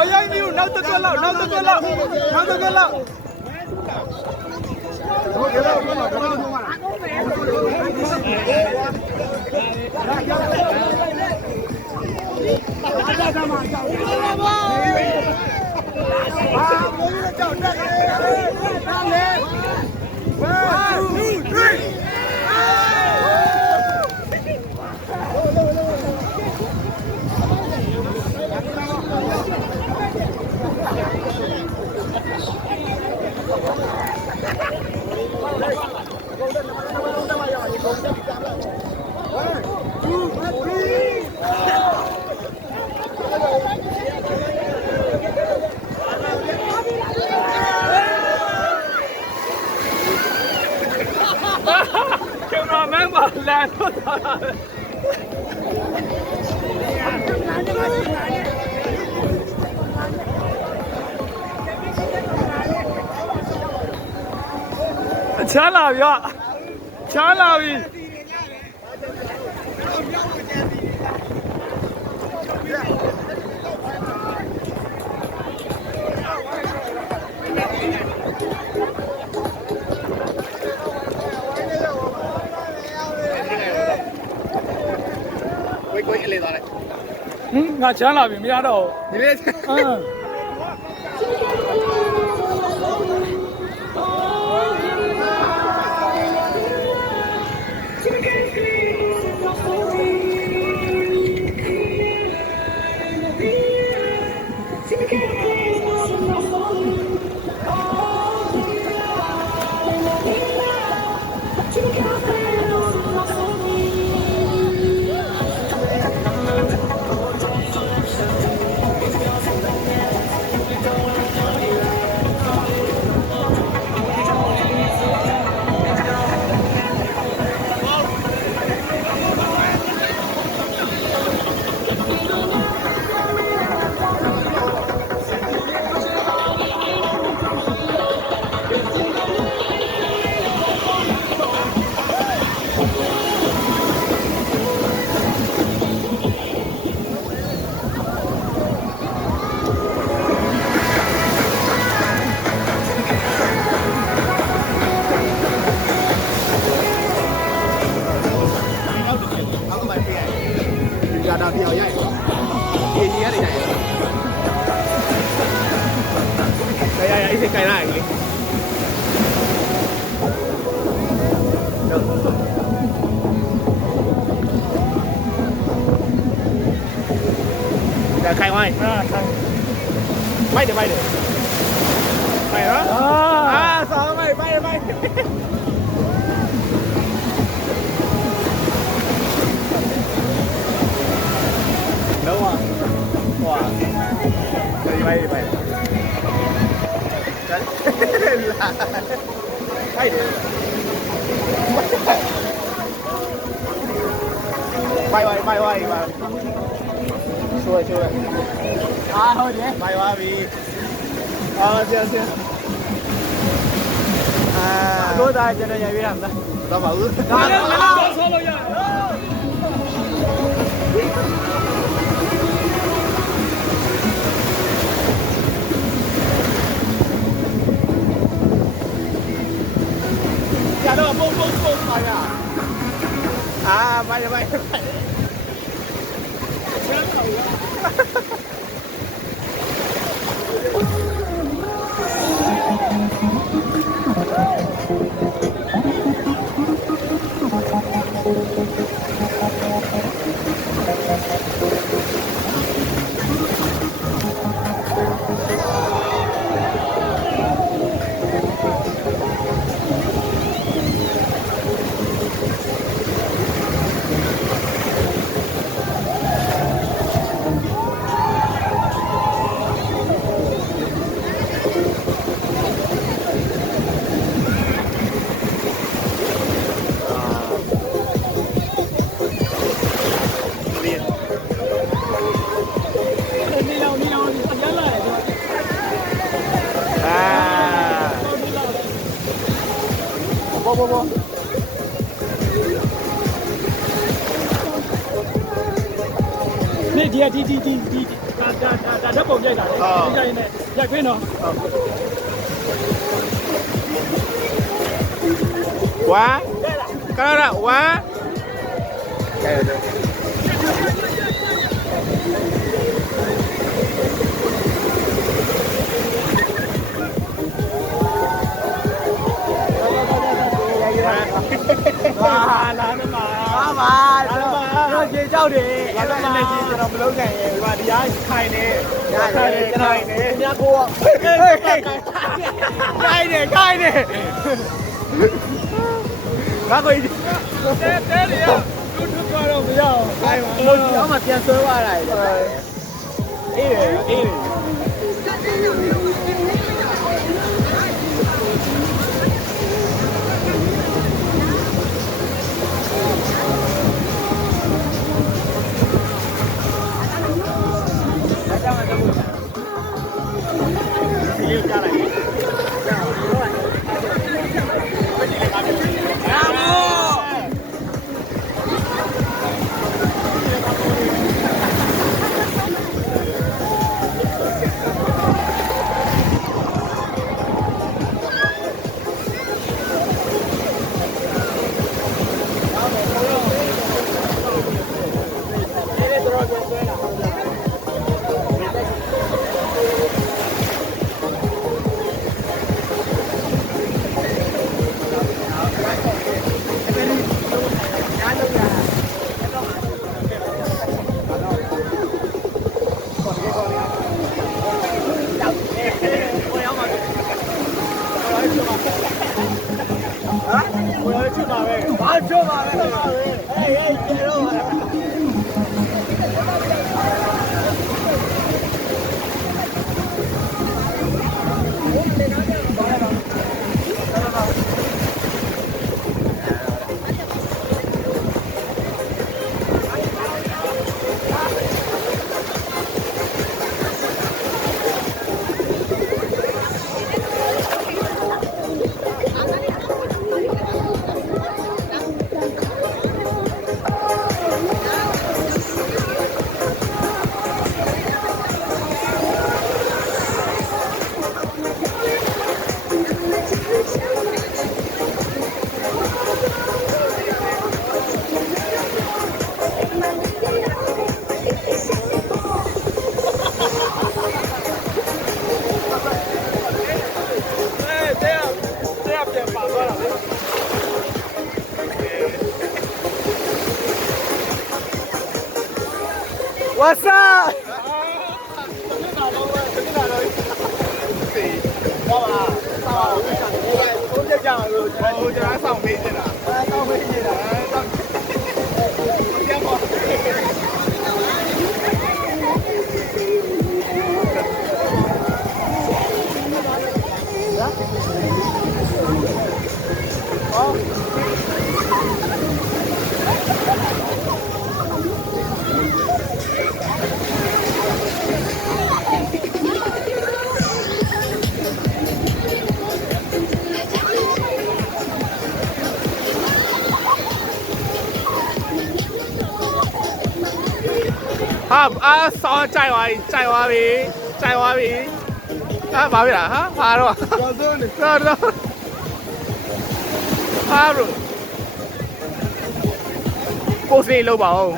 မရိုင်းဘူးနောက်တစ်ကွက်လောက်ဟုတ်ကဲ့တော့ဘာလို့ထုံးပါလမ်းထွက်သွားတာချမ်းလာပြီချမ်းလာပြီငါချမ်းလာပြီမရတော့ဒီလေးใครไว้ไม่เดี๋ยวไปเหรอสองไปแล้วว้าไปไปช่วยเอาดิไปว่าบีเสียรู้ได้จะได้ยังไงทำนะเราบอกได้ဆောလို့ရอย่าတော့ပုံပါရไป ဘောนี่ဒီဓာတ်ပုံရိုက်တာလေဒီကြရင်နဲ့ရိုက်ခွင်းတော့ဝါကရဝါတော့ရေကြောက်တယ်အဲ့ဒါနဲ့ကြီးကျွန်တော်မလုံးနိုင်ရဲ့ဒီမှာတရားခိုင်နေခိုင်နေညကိုခိုင်နေငါကိုတဲရတူတူကတော့မရအောင်ခိုင်ပါလို့ကျောင်းမှာပြန်ဆွဲသွားတာလေအေးWhat's up? À, sao chạy qua đi, à, bảo vậy hả, pha rồi, rồi, pha rồi, post đi lâu bảo,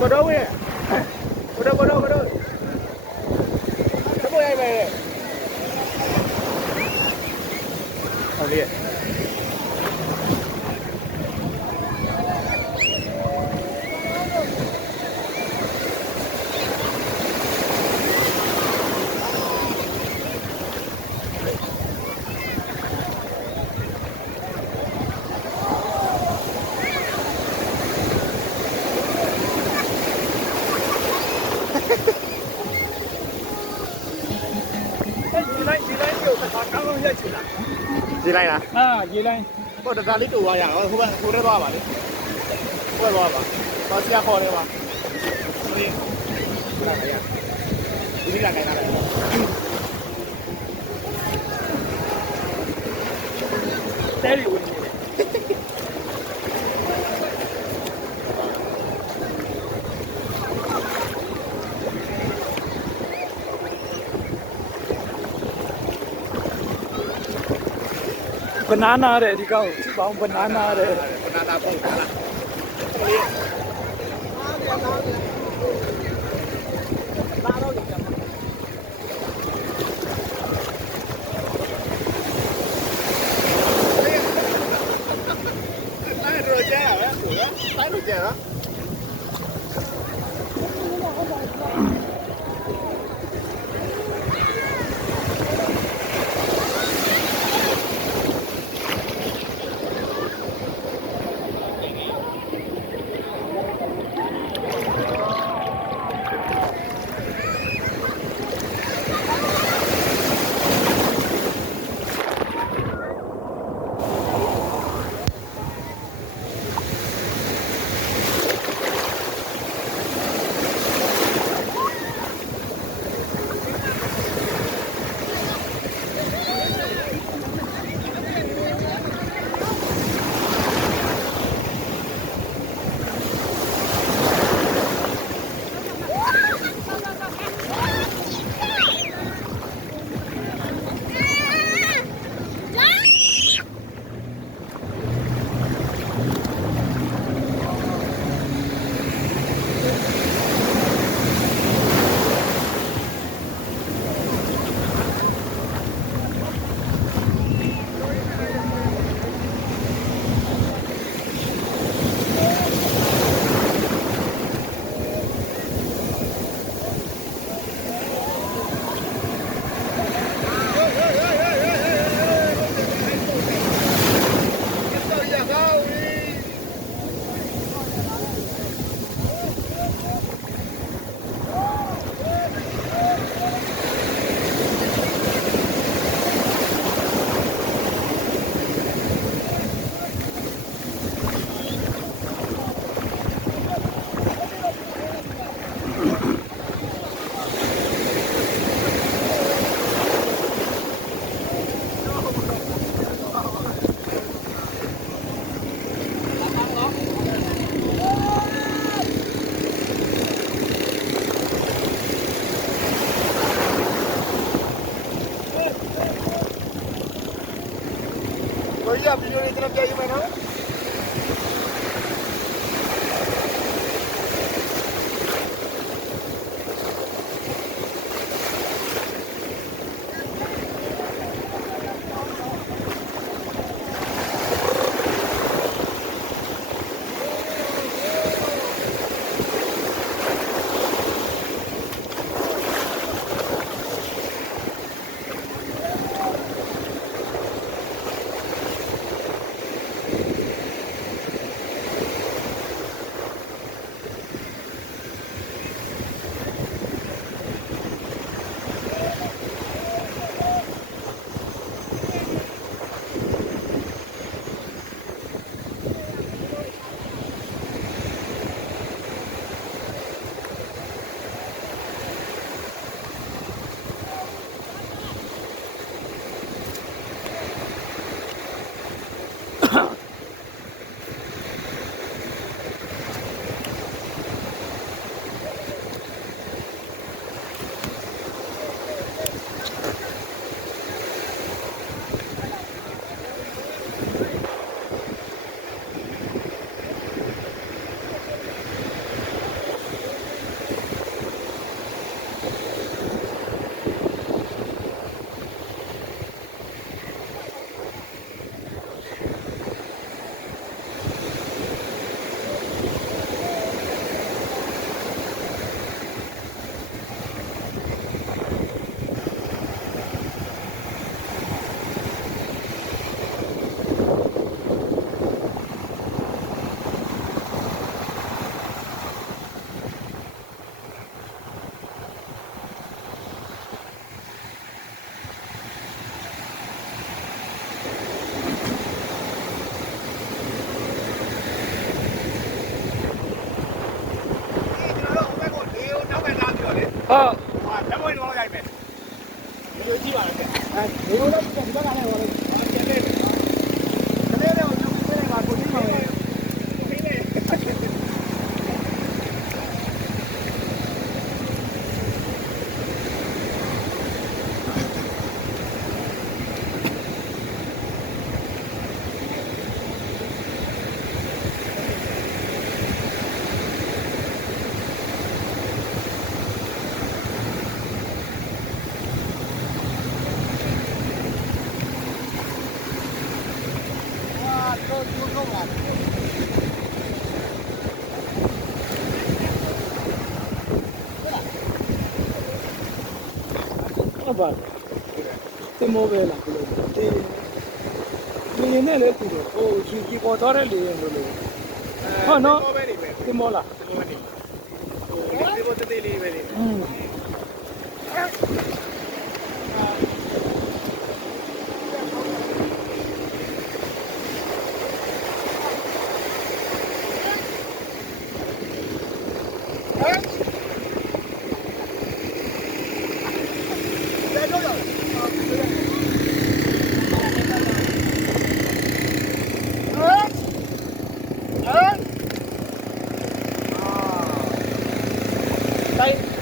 có đâu vậy? Có đâu? Cái bôi ai về? Ở đây. ရေးလိုက်လား ရေးလိုက်ဟိုဒါလေးတူသွားရအောင်ဟိုဘက်ဟိုထဲသွားပါလေဟိုဘက်သွားပါတော့ဆရာခေါ်တယ်ပါဒီလာရဒီလာခိုင်းတာလေတဲရီဝင်နေတယ်ဘနာနာတဲ့ဒီကောင်ဒီပေါင်းဘနာနာတဲ့ဘနာနာပုံလားဘာလို့လဲအဲ့ဒါကြာပဲဟုတ်လားတိုင်းလို့ကြာလားကိုကြီးကဗီဒီယိုလေးကျွန်တော်ပြရမယ်နော် ဓာတ်မွေးတော့ရိုက်မယ်ဒီလိုကြည့်ပါလားတဲ့ ဒီလိုလည်းဒီဘက်ကလည်းဟောလေ ကျန်တဲ့ ကလေးတွေကိုညှိပေးနေတာကိုသိမှာပဲ ဟုတ်ပါတင်မိုးပဲလားဘယ်လိုဒီနေနဲ့လေသူတို့ဟိုကြီးပေါ်တော့တဲ့လေရင်လို့ဟုတ်နော် ပဲနေပဲ တင်မိုးလား ဒီလိုနေဒီလိုတေးလေးပဲနေ อืม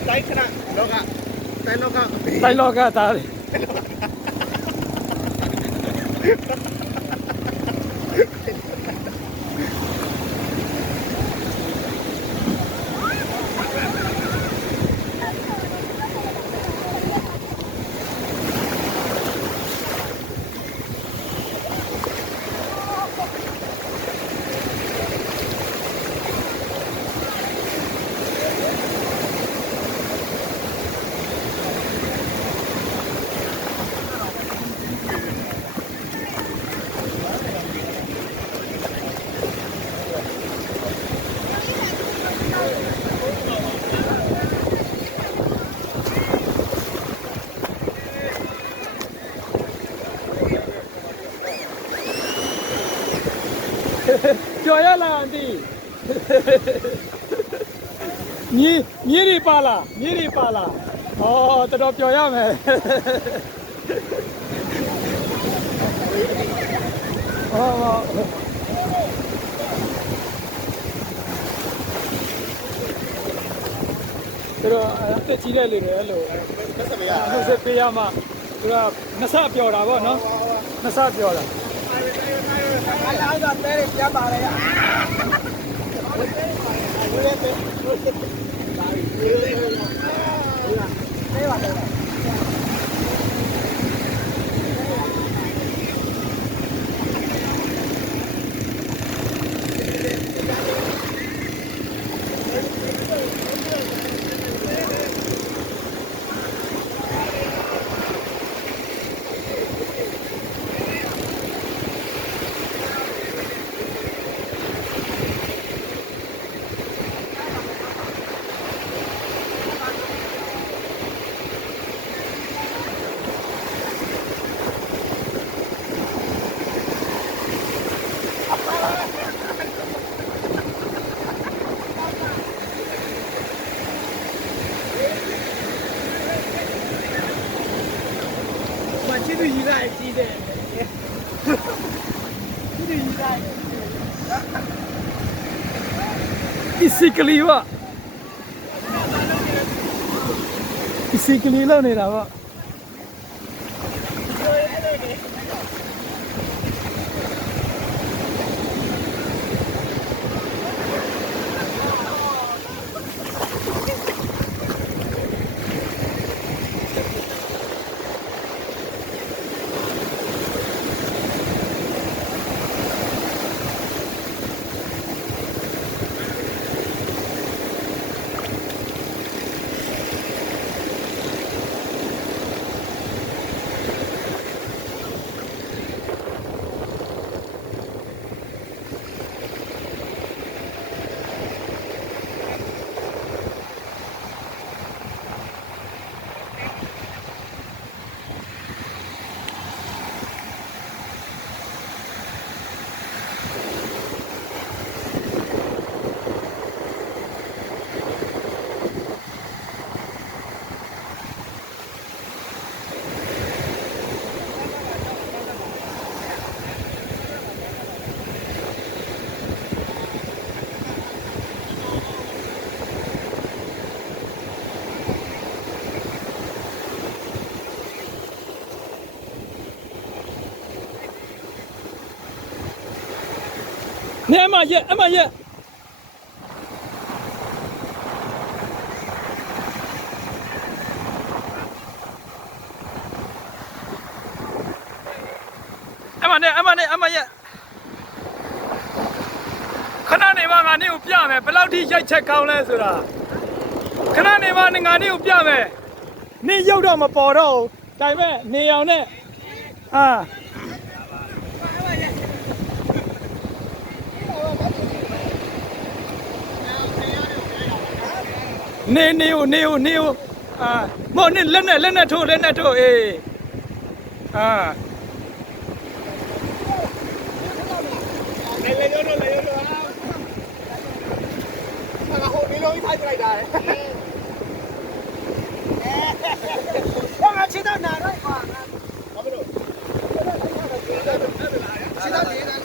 တိုင်းခဏလောကတိုင်းလောက တိုင်လောကသားတယ်ကြော်ရလားအန်တီမြေတွေပါလားမြေတွေပါလားဩတော်တော်ကြော်ရမယ်ဟောတော်အသက်ကြီးတဲ့လူတွေအဲ့လို သက်စပရ ဟုတ်စပေးရမှသူကနှစ်ဆပြောတာပေါ့နော်နှစ်ဆပြောတာ အားသာတဲရပြန်ပါလေရမချစ်သူကြီးလိုက်ကြီးတယ်ချစ်သူကြီးလိုက် physically ပါ physically လောက်နေတာပါ နေအမရက်အမရက်အမရက်ခဏနေပါငါနေကိုပြမယ်ဘယ်လောက်ထိရိုက်ချက်ကောင်းလဲဆိုတာခဏနေပါငါနေကိုပြမယ်နေရုပ်တော့မပေါ်တော့ဘူးဒါပေမဲ့နေအောင်နဲ့နေကိုမော်နေလက်နဲ့ထိုးအေးလေရောဟိုဒီလိုကြီးထိုက်ကြလိုက်တာလေဘာငါချစ်တော့နာတော့ပါဘာလို့ချစ်တော့လေးတာ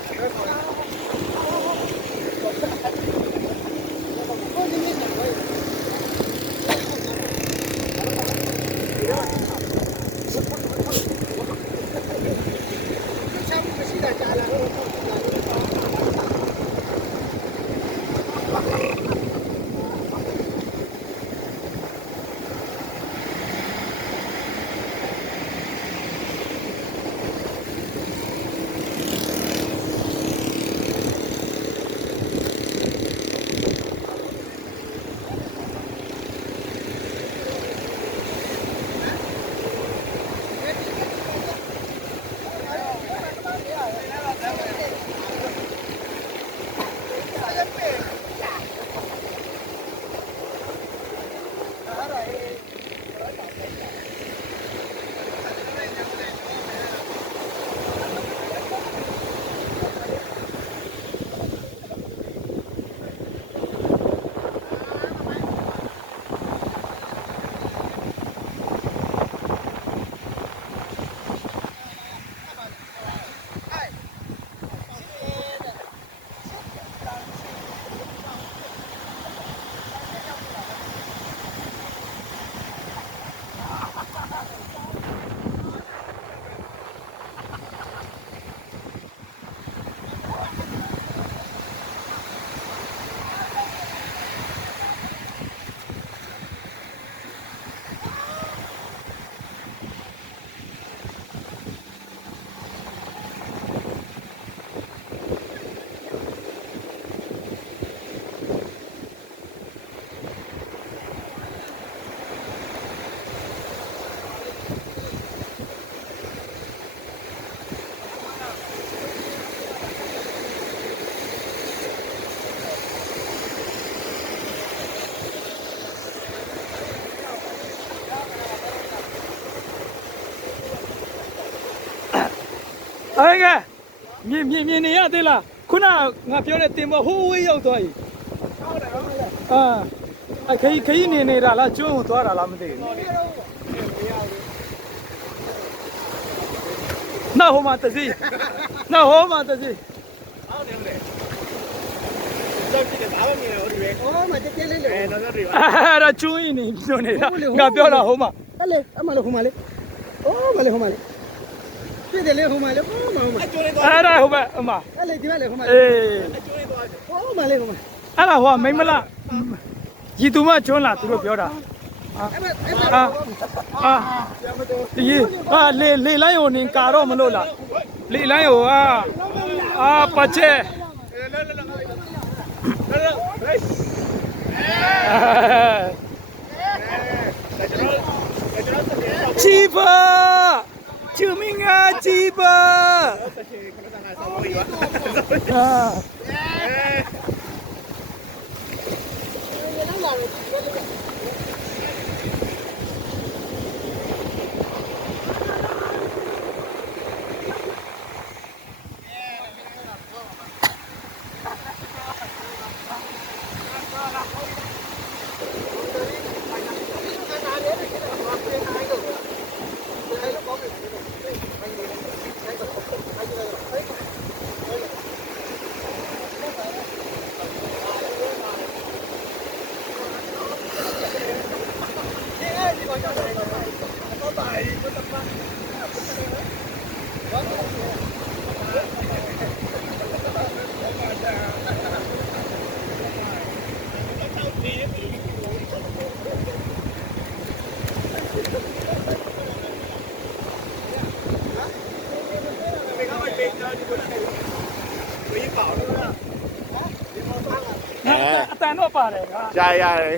အဲ့ကမြင်နေရသေးလားခုနငါပြောတဲ့တင်မဟိုးဝေးရောက်သွားပြီခရီးနေတာလားကျွန်းကိုသွားတာလားမသိဘူးနောက်ဟိုမှာတစီဟုတ်တယ်တော့ကြည့်တယ်ဘာမှမမြင်ဘူးဒီပဲမတကယ်လေးလေတော့တွေပါအဲ့ဒါကျွန်းရင်နေပြောနေတာငါပြောတာဟိုမှာအဲ့လေအမလို့ဟိုမှာလေဟိုမှာလေပြည့်တယ်လေဟိုမှာလေအကျိုးလေးသွားအဲ့ဒါဟိုဘက်အမအဲ့လေဒီဘက်လေဟိုမှာအေးအကျိုးလေးသွားဟိုမှာလေဟိုမှာအဲ့ဒါဟိုမိမလားရီသူမကျွန်းလာသူတို့ပြောတာဒီလေလိုင်းကိုနင်ကာတော့မလို့လားလေလိုင်းကိုပတ်ချဲချီပါချူမင်းငါချီပါ အတန်တော့ပါတယ်ကွာ ကြာရတယ်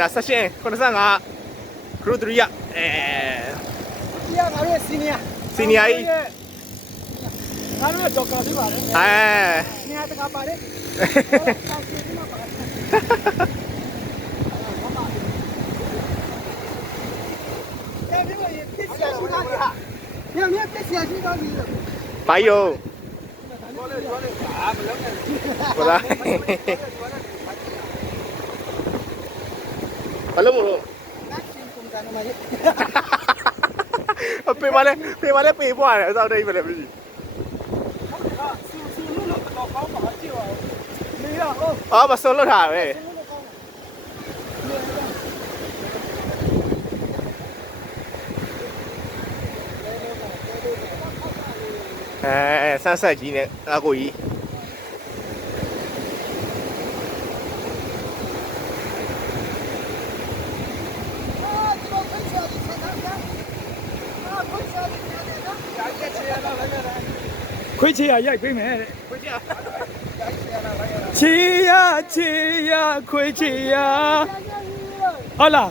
ဒါဆက်ရှင်85ခရုဒရီယာဒီကငါတို့စီနီယာ စီနီယာကြီး ငါတို့ဒေါက်တာဖြစ်ပါတယ်နေရာတကာပါတယ်ညမြက်တက်စီရှိတော့ပြီ ဘာယိုဘာလားဘာလို့မလို့ပေမလဲပေးပွားတယ်အစောက်တိတ်ပဲလေမရှိအော်မဆုံးလို့ထားပဲဆန်းဆက်ကြီးနဲ့အကိုကြီးခွေးချေရရိုက်ပေးမယ်တဲ့ ခွေးချ ချေရခွေးချေရဟုတ်လား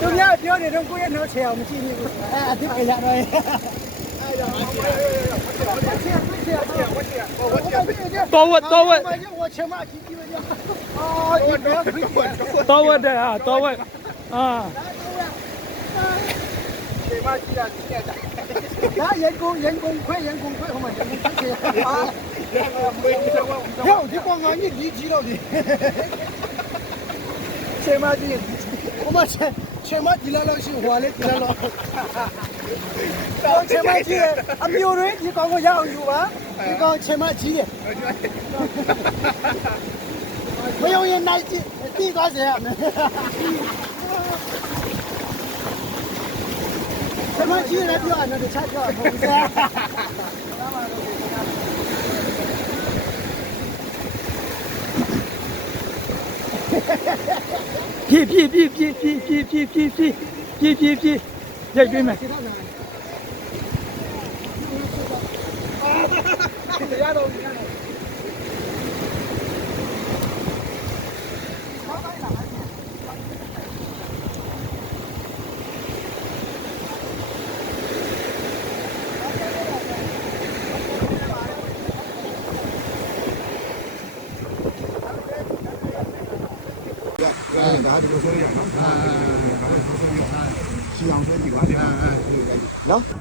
သူများပြောနေတော့ကိုယ့်ရဲ့နှုတ်ချေအောင်မကြည့်ဘူးအတိတ်ကရတော့တော်ဝတ်我前面去丢掉你不要亏钱တော်ဝတ်တဲ့ဟာတော်ဝတ်前面去啊现在那人工快好嘛人工快要你光啊你离题了你前面去我们前面地拉老是花嘞地拉老前面去啊没有人你讲我要有啊你讲前面去的没有人来地多少钱前面去来票那就差票同噻ပြေရိုက်ပေးမယ်ရတော့ဒါဒီလိုဆိုရအောင်ရှီအောင်ဆွဲကြည့်ပါနော် က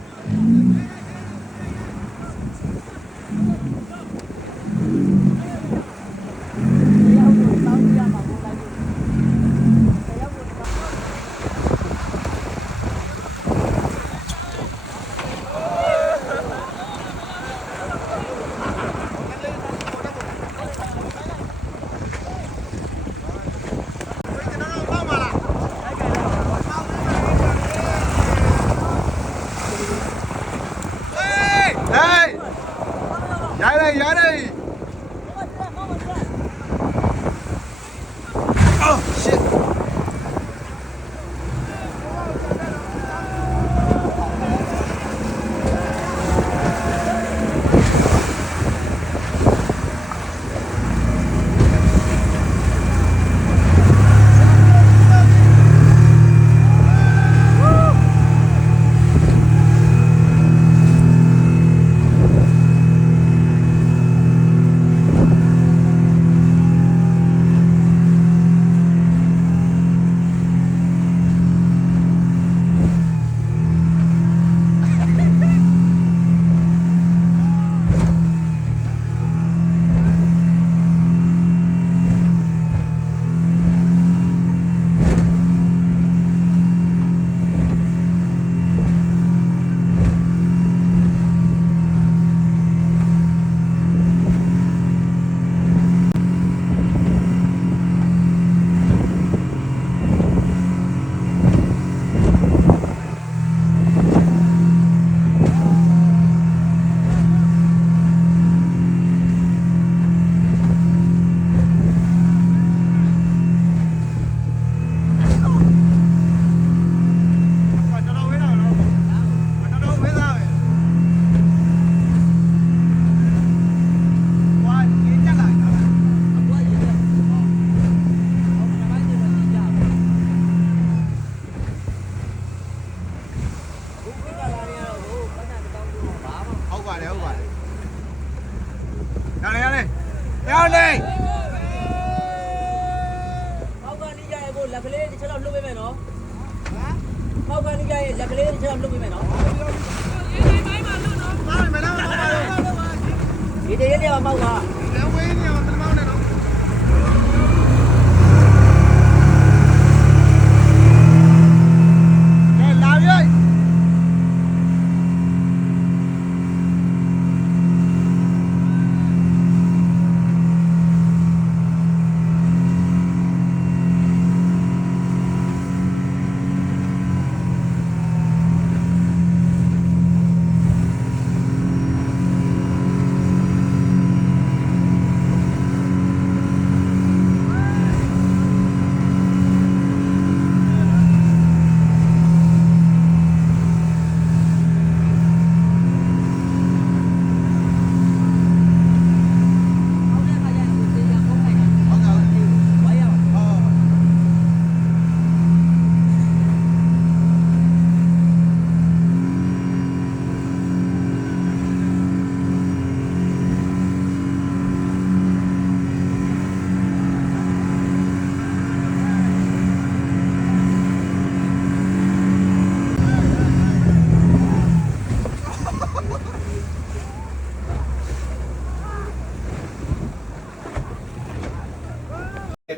လုပ်ပေးမယ်နော်ဟမ်ပေါက်ကနေကြရဲ့လက်ကလေးတစ်ချက်လုပ်ပေးမယ်နော်ဒီတည်းရပေါက်ပါ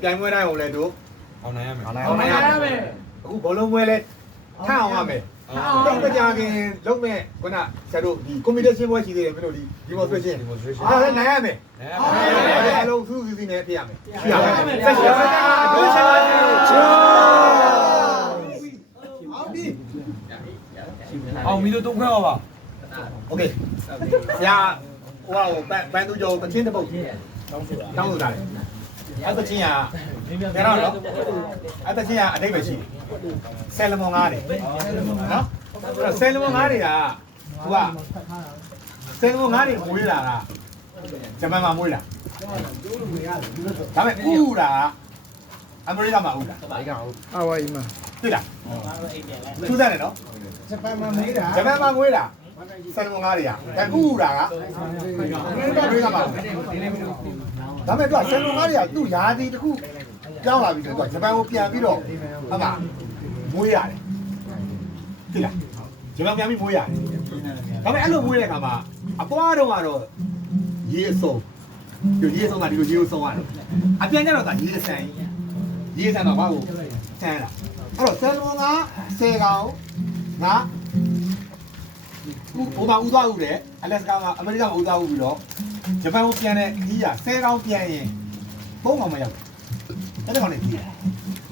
ပြိုင်ပွဲတိုင်းကိုလည်းတို့အောင်နိုင်ရမယ်အခုဘောလုံးပွဲလဲထအောင်ရမယ်တော့မကြခင်လုံးမဲ့ခုနဆရာတို့ဒီကွန်ပျူတာရှင်းပွဲရှိသေးတယ်မင်းတို့ဒီ demonstration အားနိုင်ရမယ်အားလုံးသူ့စီစီနဲ့ပြရမယ်ပြရမယ်ဆက်ရှိရမယ်ဒုရှိပါစေအောင်မီတို့တုံးခွဲပါ โอเคဆရာဟိုဘန်သူကျော်တချင်းတစ်ပုတ်တောင်းဆိုတာလေအဲ့တချင်းကဘယ်တော့နော်အဲ့တချင်းကအတိတ်ပဲရှိတယ်ဆယ်လမွန်ကားတွေနော်အဲ့ဆယ်လမွန်ကားတွေကသူကဆယ်လမွန်ကားတွေမွေးလာတာဂျပန်မှာမွေးလာဒါပေမဲ့ဥတာအမေရိကမှာဥတာအာဝိုင်းမှာ သိလားသူစားတယ်နော်ဂျပန်မှာမွေးတာဆယ်လမွန်ကားတွေကဒါဥတာကအမေရိကမှာဒါပေမဲ့သူကဆယ်လမွန်ကားတွေကသူ့ယာတီတစ်ခုကြောင်းလာပြီးတော့ဂျပန်ကိုပြန်ပြီးတော့ဟုတ်ပါမွေးရတယ်သိလားဂျပန်ပြန်ပြီးမွေးရတယ်ဒါပေမဲ့အဲ့လိုမွေးတဲ့အခါမှာအပွားတော့ကတော့ရေအစုံဒီရေအစုံကဒီလိုရေအစုံရတယ်အပြန်ကျတော့ကရေဆန်တော့ဘာကိုဆန်လာအဲ့တော့ဆယ်လုံးက10ကောင်ငါဥပမာဥသွားဥတယ်အလက်စကာကအမေရိကမှာဥသွားဥပြီးတော့ဂျပန်ကိုပြန်တဲ့ဒီက10ကောင်ပြန်ရင်3ကောင်မရောက်အဲ့ဒါကောင်နဲ့ကြီးတယ်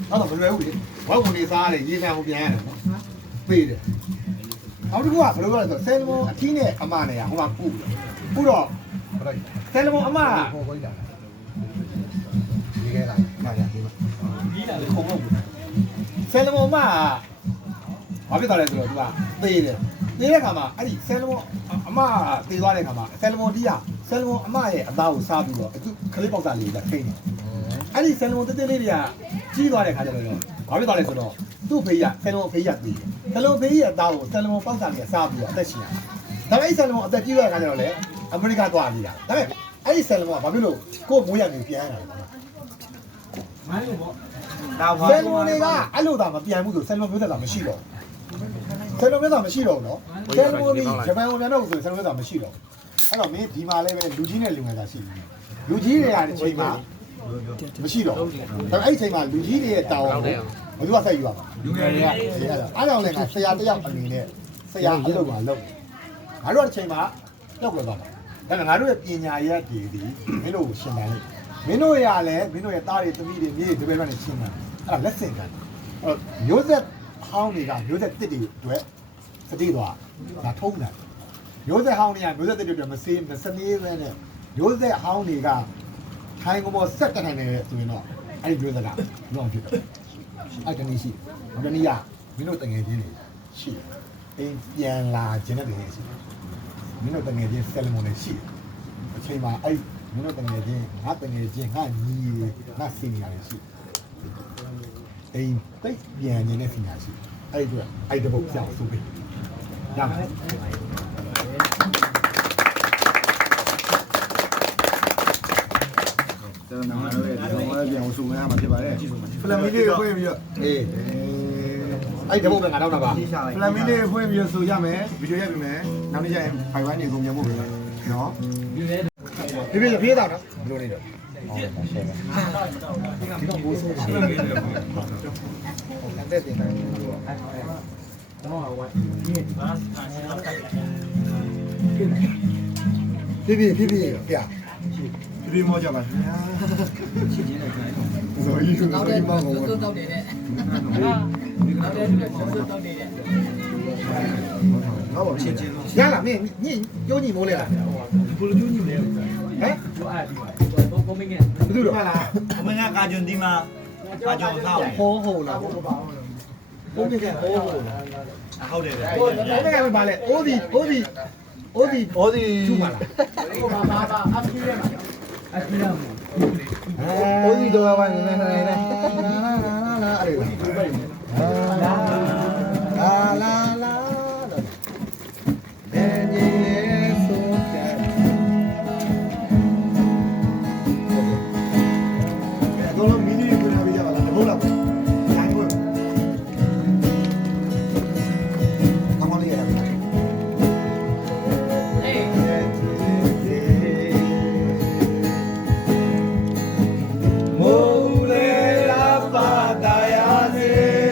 အဲ့တော့မလွယ်ဘူးလေဘောက်ဝင်နေစားရတယ်ရေဆန်ကိုပြန်ရတယ်နော်ပေးတယ်နောက်တစ်ခုကဘယ်လိုလဲဆိုတော့ဆယ်လုံးအထီးနဲ့အမနဲ့ကဟိုမှာပူတော့ဆယ်လုံးအမကဒီကဲလာမှာရဒီမှာဒီလာလေခုံလို့ဆယ်လုံးအမကဘာဖြစ်သွားလဲဆိုတော့သူကသေးတယ်သေးတဲ့ခါမှာအဲ့ဒီဆယ်လုံးအမသေသွားတဲ့ခါမှာဆယ်လုံးတီးကဆယ်လုံးအမရဲ့အသားကိုစားပြီးတော့အခုခလေးပေါက်သားလေးကထိနေအဲ့ဒီဆယ်လုံးတေးသေးလေးတွေကကြီးသွားတဲ့ခါကျတော့ဘာဖြစ်သွားလဲဆိုတော့သူ့ဖေးကဆယ်လုံးဖေးရသေးတယ်ဆယ်လုံးဖေးရဲ့အသားကိုဆယ်လုံးပေါက်သားလေးကစားပြီးတော့အသက်ရှင်ရဒါပေမဲ့ဆယ်လုံးအသက်ကြီးသွားတဲ့ခါကျတော့လေအမေရိကသွားနေတာဒါပေမဲ့အဲ့ဒီဆယ်လုံးကဘာဖြစ်လို့ကို့မွေးရနေပြန်ရတာလဲမိုင်းလို့ပေါ့ဆယ်လုံးတွေကအဲ့လိုသာမပြန်ဘူးဆိုဆယ်လုံးမျိုးသက်သာမရှိတော့ဆယ်လုံးမျိုးသက်သာမရှိတော့ဘူးနော်ဆယ်လုံးဒီဂျပန်ကိုပြန်တော့ဆိုဆယ်လုံးမျိုးသက်သာမရှိတော့အဲ့တော့မင်းဒီမှာလည်းပဲလူကြီးနဲ့လူငယ်သာရှိတယ်လူကြီးတွေရာဒီချိန်မှာမရှိတော့ဒါပေမဲ့အဲ့ဒီချိန်မှာလူကြီးတွေရဲ့တောင်းကိုဘယ်သူကဆက်ယူရမှာလူငယ်တွေကအဲ့ဒါလည်းငါဆရာတယောက်အနေနဲ့ဆရာအလုပ်ပါလုပ်ငါတို့ကချိန်မှာလောက်လောက်ပါဒါပေမဲ့ငါတို့ရဲ့ပညာရက်တွေဒီမင်းတို့ကိုရှင်းတယ်မင်းတို့ရလည်းမင်းတို့ရဲ့သားတွေသမီးတွေမြေးတွေဒီဘက်ကနေရှင်းတယ်အဲ့ဒါလက်ဆင့်တယ်အဲ့မျိုးဆက်ဟောင်းတွေကမျိုးဆက်တစ်တွေအတွက်စတိသွားဒါထုံးတယ်မျိုးဆက်ဟောင်းတွေကမျိုးဆက်တစ်တွေအတွက်မစေးမစနေပဲနဲ့မျိုးဆက်ဟောင်းတွေကထိုင်ကမောဆက်တက်နေတယ်ဆိုရင်တော့အဲ့ဒီမျိုးဆက်ကလုံးဖြစ်တယ်အဲ့တနည်းရှိတယ်တနည်းရမင်းတို့တငယ်ချင်းတွေရှိတယ်အိမ်ပြန်လာခြင်းတဲ့တငယ်ရှိတယ်မင်းတို့တငယ်ချင်းဆယ်လမွန်တွေရှိတယ်အချိန်မှာအဲ့မင်းတို့တငယ်ချင်းငါတငယ်ချင်းငါညီငါစီနီယာတွေရှိအိမ်တိတ်ပြန်နေတဲ့စီနီယာရှိအဲ့ဒီတော့အဲ့ဒီဘုတ်ကြောက်ဆိုပြီးရမယ် ကျွန်တော်နားလည်းဒီကောင်လည်းပြန်အောင်စုံရမှာဖြစ်ပါတယ်ဖလမီလေးကိုဖွင့်ပြီးတော့အေး အဲ့ဒီဘုတ်ပဲငါတော့တာပါ ဖလမီလေးဖွင့်ပြီးတော့ဆိုရမယ်ဗီဒီယိုရိုက်ပြီးမယ်နောက်နေ့ကျရင်ဖိုင်ဝိုင်းနေကုန်ပြန်ဖို့ပဲနော် ပြေးတော့နော်ဘယ်လိုနေတော့တဲ့တင်တယ်ဖြည်းဖြည်းပြ ဒီမောကြပါခင်ဗျာချစ်ချင်းနဲ့ကြိုင်းတော့ဇော်ကြီးကတော့ဒီမောကို စိုးတော့နေတဲ့နောက်တဲ့လူကစိုးတော့နေတဲ့ ဟောပါချင်းချင်း ရလားမင်းညင်ကျိုးညီမိုးလေလား ဘလိုကျိုးညူလဲဟမ် ဟမ် ကျိုးအားဒီမှာဘုံမင်းငယ် ဘယ်သူတော့ ဘုံမင်းငယ်ကာဂျွန်ဒီမှာကာဂျွန်ဆောက် ဟိုးဟိုးလားဘုံမကဟိုးဟိုး ဟုတ်တယ် ဟိုးကပါလေအိုးဒီကျူမလား ဟိုမှာအပ်ကြီးရမှာအပ်ကြီးရမှာ အိုးဒီတော့ပါနေနေနေအဲ့ဒါလာလာဘယ်နေဆိုကြတော့မီနီကိုနားပြကြပါလားဟုတ်လားဆိုင်ဝင်အမလေးရတာမိုးလေလာပါတာယာစေ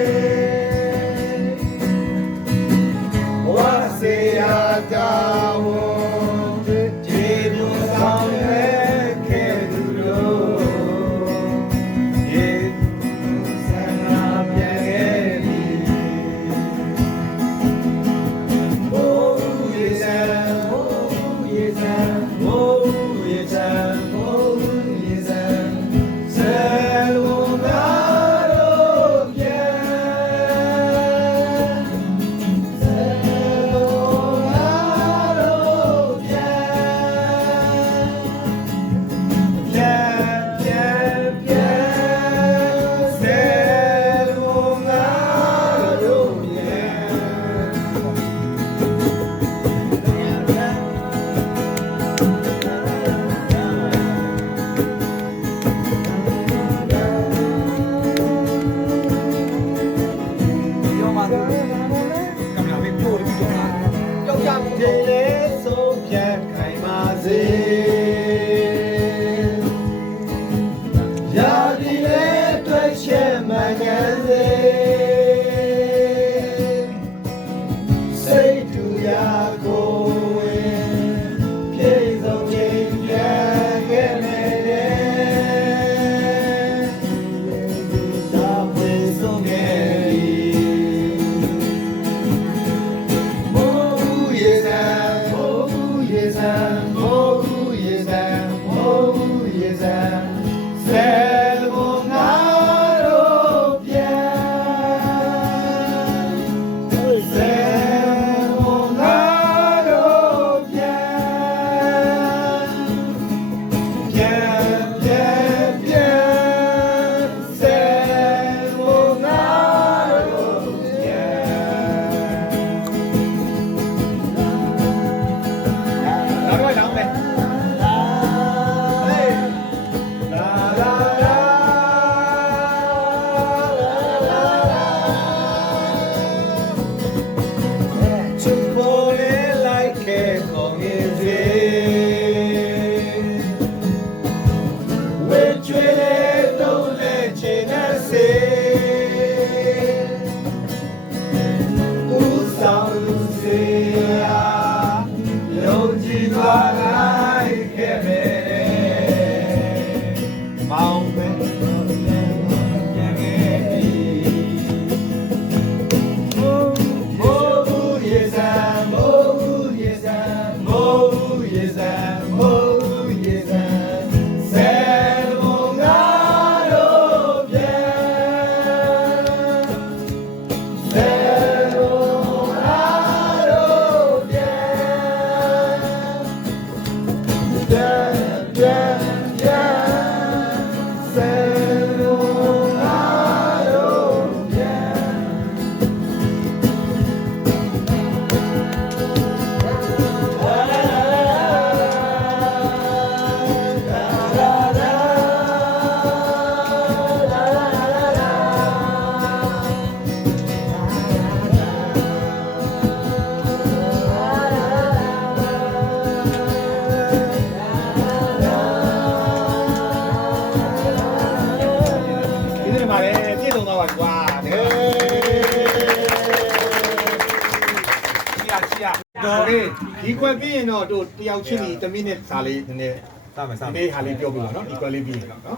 တော်လေးဒီကွက်ပြီးရင်တော့တို့တယောက်ချင်းဒီ1မိနစ်စာလေးနည်းနည်းစမယ်စမယ်ဒီဟာလေးပြောပြပါနော်ဒီကွက်လေးပြီးရင်နော်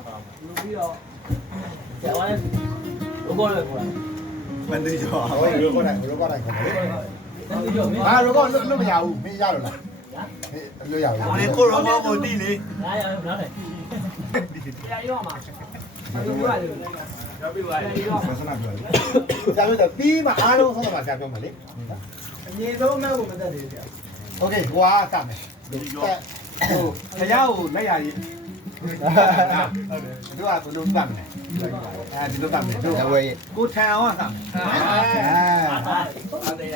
ပြီးတော့ကျန်သွားတယ်ဘောလည်းခေါ်တာ မန်တီကျော် ဟောရောကောတိုင်းခေါ်တယ် တန်းကြောမင်း ဟာရောကောလွတ်မရဘူးမင်းရတော့လားလွတ်ရဘူး ဟိုလေကိုရောဘောတီလေ နားရအောင်နားတယ်တရားရောမှာဘယ်လိုလဲရောက်ပြီပါလေရော ဆန္ဒပြောလေ ဆရာပြောပြီးမှအားလုံးဆုံးတော့ဆရာပြောမှာလေ အငြိဆုံးမဲ့ကိုမတတ်သေးဘူး โอเคဟိုကစမယ်ဟိုခရကိုလက်ရည်တို့ကဘယ်လိုတတ်မလဲအဲဒီလိုတတ်မယ်တို့ကိုထန်အောင်ကစမယ်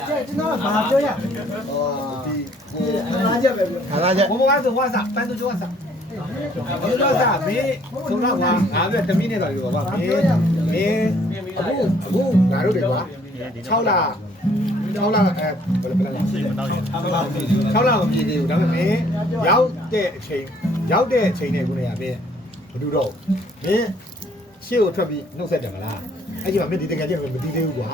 ကျွန်တော်ကဘာပြောရလဲဒီခဏချက်ပဲပြော ခလာချက်ဘဘကဆိုဝါစာပန်းတို့ကျော်စာဘယ်လိုစာမေးဆုံးတော့ငါပြ1မိနစ်တော့ပြောပါမေးမေးအခုငါတို့တွေကွာ6လဘယ်လိုလဲ6လမပြည့်သေးဘူးဒါပေမဲ့ရောက်တဲ့အချိန်နဲ့ခုနေရပဲမတူတော့မင်းရှေ့ကိုထွက်ပြီးနှုတ်ဆက်တယ်မလားအဲ့ဒီမှာမင်းဒီတကယ်ချင်းမတီးသေးဘူးကွာ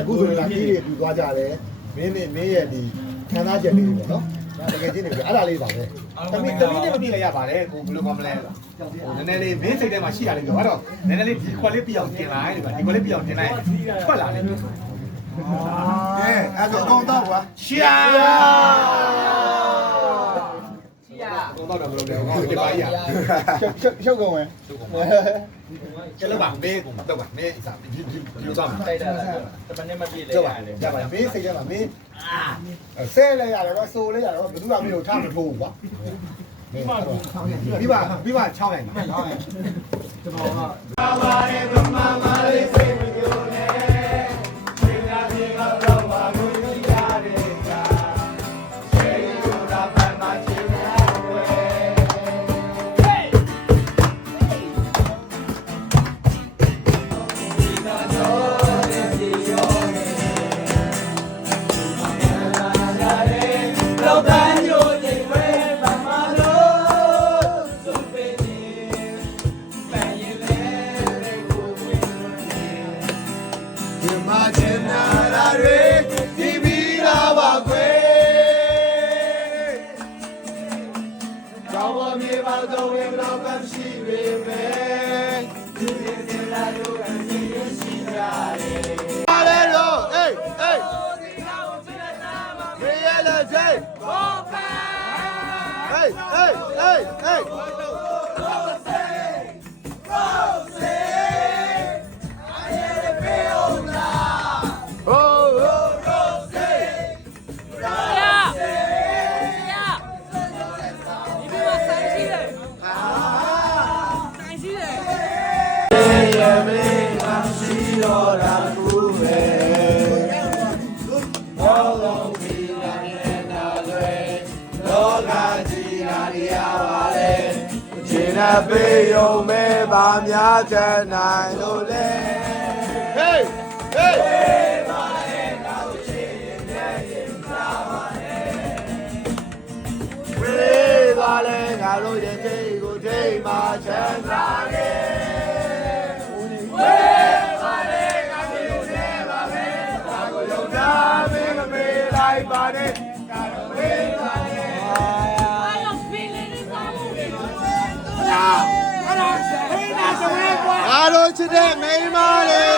အခုဆိုရင်ဒီတွေတူသွားကြတယ်မင်းရဲ့ဒီခံစားချက်လေးတွေပေါ့နော်တကယ်ချင်းတွေအဲ့ဒါလေးပါပဲတမီးနဲ့မပြည့်လိုက်ရပါတယ်ကိုဘယ်လိုကောင်းမလဲနည်းနည်းလေးမင်းစိတ်ထဲမှာရှိရလိမ့်မယ်ဘာတော့နည်းနည်းလေးဒီခွက်လေးပြောင်းတင်လိုက်ဒီခွက်လေးပြောင်းတင်လိုက်ထွက်လာတယ် ကဲအဲ့တော့အကောင်တော့ကွာ ရှာတော့တော့ဘယ်လိုလဲဟောဒီပါကြီးอ่ะ ရှုပ်ကုန်ဝင် ကျလောက်ပါမေးတော့ပါမေးစားဒီလိုသွားမှာ တိုက်တာတမနဲ့မပြေလေ ကြောက်ပါကြပါမေးစိတ်ထဲမှာမေးဆဲလဲရတယ်တော့စိုးလဲရတယ်တော့ဘယ်သူမှမင်းကိုထားမထိုးဘူးကွာပြီးပါ6ရိုင်ပါကျွန်တော်ကပါပါတယ်ဗမာမာလေးစိတ်မကြိုနဲ့စိတ်သားတွေကတော့ပါလို့ရတယ်ကစိတ်ယူတာပန်းမချင်ပေးရုံမဲ့ပါများချင်နိုင်လို့လေ Hey hey ပါလေကောင်းချင်ရဲ့ရင်သာပါလေဝေးပါလေငါတို့ရဲ့စိတ်ကိုထိမှချမ်းသာခဲ့ဝေးပါလေငါတို့ရဲ့ပါပဲဒါကိုယုံသားမင်းမမေးလိုက်ပါနဲ့ဒါတော့ဝေးပါလေအားလုံးချစ်တဲ့မိန်းမလေး